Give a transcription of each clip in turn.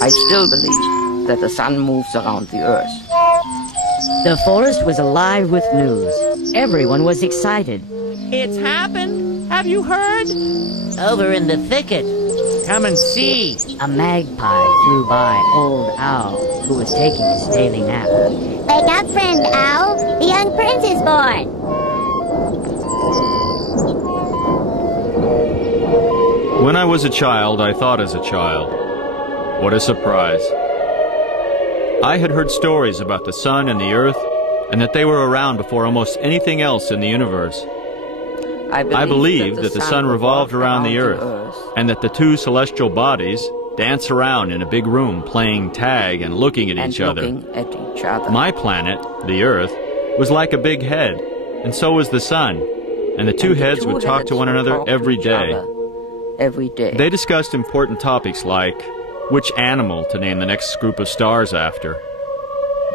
I still believe that the sun moves around the Earth. The forest was alive with news. Everyone was excited. It's happened! Have you heard? Over in the thicket. Come and see. A magpie flew by Old Owl, who was taking his daily nap. Wake up, friend Owl. The young prince is born. When I was a child, I thought as a child. What a surprise. I had heard stories about the sun and the earth, and that they were around before almost anything else in the universe. I believed that the sun revolved around the earth, and that the two celestial bodies dance around in a big room playing tag and looking at each other. My planet, the earth, was like a big head, and so was the sun, and the two heads would talk to one another every day. They discussed important topics like which animal to name the next group of stars after.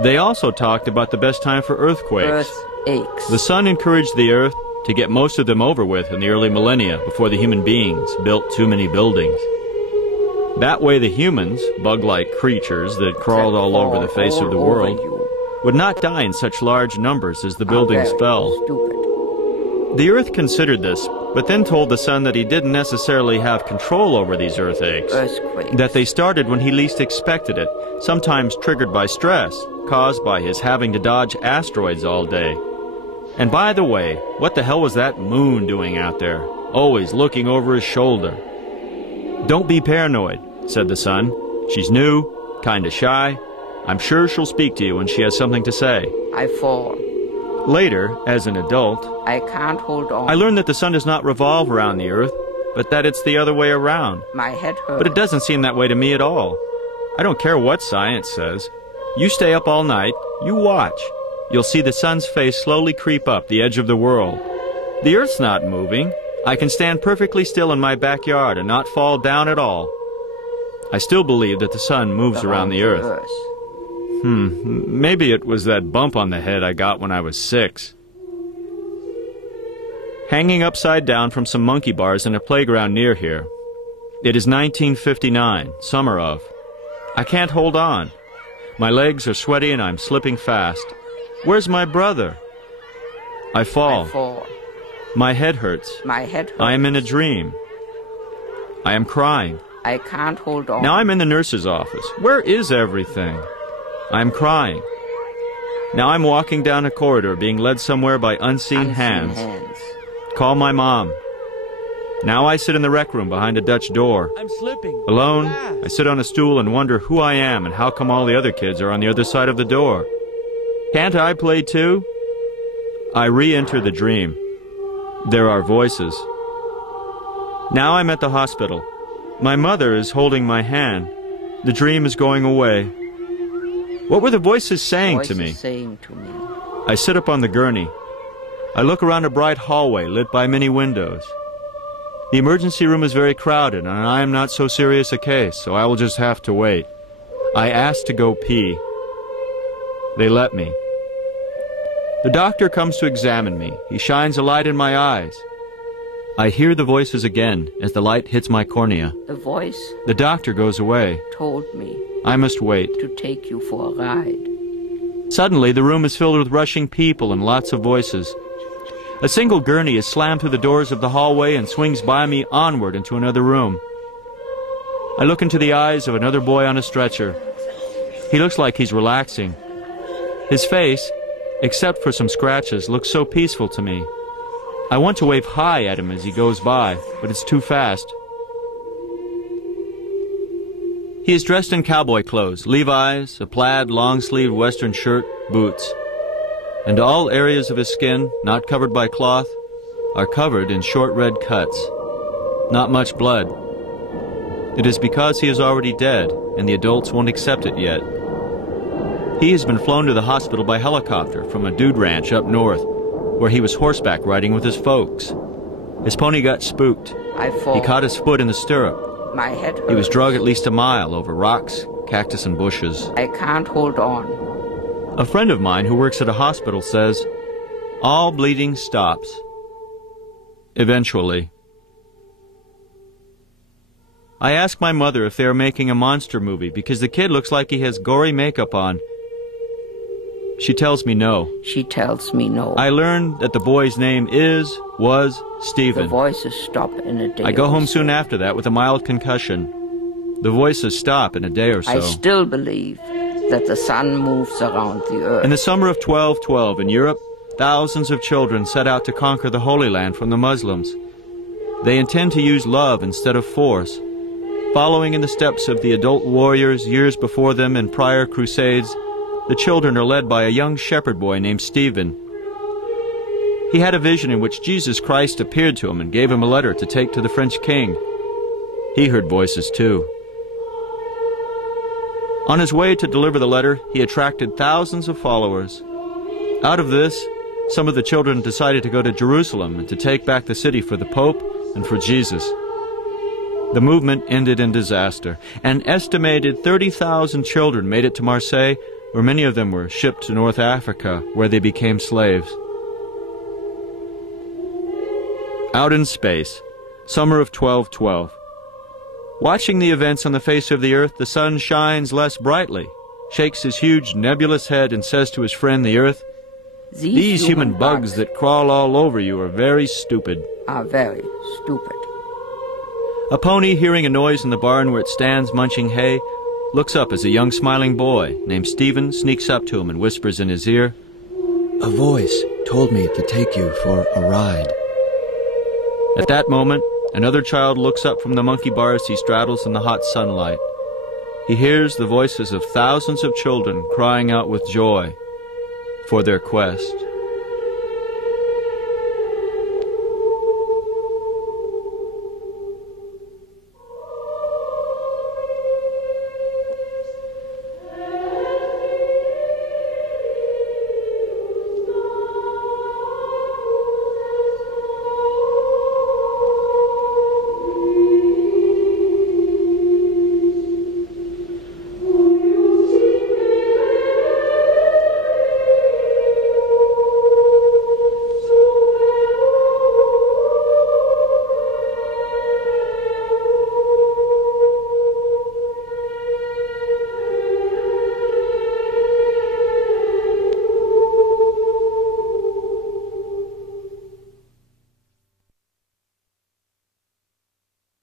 They also talked about the best time for earthquakes. The sun encouraged the earth to get most of them over with in the early millennia before the human beings built too many buildings. That way the humans, bug-like creatures that crawled all over the face of the world, would not die in such large numbers as the buildings fell. The earth considered this, but then told the sun that he didn't necessarily have control over these earthquakes, that they started when he least expected it, sometimes triggered by stress, caused by his having to dodge asteroids all day. And by the way, what the hell was that moon doing out there, always looking over his shoulder? Don't be paranoid, said the sun. She's new, kinda shy. I'm sure she'll speak to you when she has something to say. I fall. Later, as an adult, I can't hold on. I learned that the sun does not revolve around the earth, but that it's the other way around. My head hurts. But it doesn't seem that way to me at all. I don't care what science says. You stay up all night, you watch. You'll see the sun's face slowly creep up the edge of the world. The earth's not moving. I can stand perfectly still in my backyard and not fall down at all. I still believe that the sun moves around the earth. Maybe it was that bump on the head I got when I was 6. Hanging upside down from some monkey bars in a playground near here. It is 1959, summer of. I can't hold on. My legs are sweaty and I'm slipping fast. Where's my brother? I fall. My head hurts. I am in a dream. I am crying. I can't hold on. Now I'm in the nurse's office. Where is everything? I am crying. Now I'm walking down a corridor being led somewhere by unseen hands. Call my mom. Now I sit in the rec room behind a Dutch door. I'm slipping. Alone, I sit on a stool and wonder who I am and how come all the other kids are on the other side of the door. Can't I play too? I re-enter the dream. There are voices. Now I'm at the hospital. My mother is holding my hand. The dream is going away. What were the voices saying to me? I sit up on the gurney. I look around a bright hallway lit by many windows. The emergency room is very crowded, and I am not so serious a case, so I will just have to wait. I ask to go pee. They let me. The doctor comes to examine me. He shines a light in my eyes. I hear the voices again as the light hits my cornea. The voice? The doctor goes away. Told me. I must wait. To take you for a ride. Suddenly, the room is filled with rushing people and lots of voices. A single gurney is slammed through the doors of the hallway and swings by me onward into another room. I look into the eyes of another boy on a stretcher. He looks like he's relaxing. His face, except for some scratches, looks so peaceful to me. I want to wave hi at him as he goes by, but it's too fast. He is dressed in cowboy clothes, Levi's, a plaid long-sleeved western shirt, boots. And all areas of his skin, not covered by cloth, are covered in short red cuts. Not much blood. It is because he is already dead, and the adults won't accept it yet. He has been flown to the hospital by helicopter from a dude ranch up north, where he was horseback riding with his folks. His pony got spooked. He caught his foot in the stirrup. My head hurts. He was dragged at least a mile over rocks, cactus, and bushes. I can't hold on. A friend of mine who works at a hospital says, all bleeding stops. Eventually. I ask my mother if they are making a monster movie because the kid looks like he has gory makeup on. She tells me no. She tells me no. I learn that the boy's name was Stephen. The voices stop in a day. I go or home so. soon after that with a mild concussion. The voices stop in a day or so. I still believe that the sun moves around the earth. In the summer of 1212 in Europe, thousands of children set out to conquer the Holy Land from the Muslims. They intend to use love instead of force. Following in the steps of the adult warriors years before them in prior crusades, the children are led by a young shepherd boy named Stephen. He had a vision in which Jesus Christ appeared to him and gave him a letter to take to the French king. He heard voices too. On his way to deliver the letter, he attracted thousands of followers. Out of this, some of the children decided to go to Jerusalem and to take back the city for the Pope and for Jesus. The movement ended in disaster. An estimated 30,000 children made it to Marseille, where many of them were shipped to North Africa, where they became slaves. Out in space, summer of 1212. Watching the events on the face of the Earth, the sun shines less brightly, shakes his huge nebulous head and says to his friend the Earth, "These human bugs that crawl all over you are very stupid." Are very stupid. A pony, hearing a noise in the barn where it stands munching hay, looks up as a young smiling boy named Stephen sneaks up to him and whispers in his ear, "A voice told me to take you for a ride." At that moment, another child looks up from the monkey bars he straddles in the hot sunlight. He hears the voices of thousands of children crying out with joy for their quest.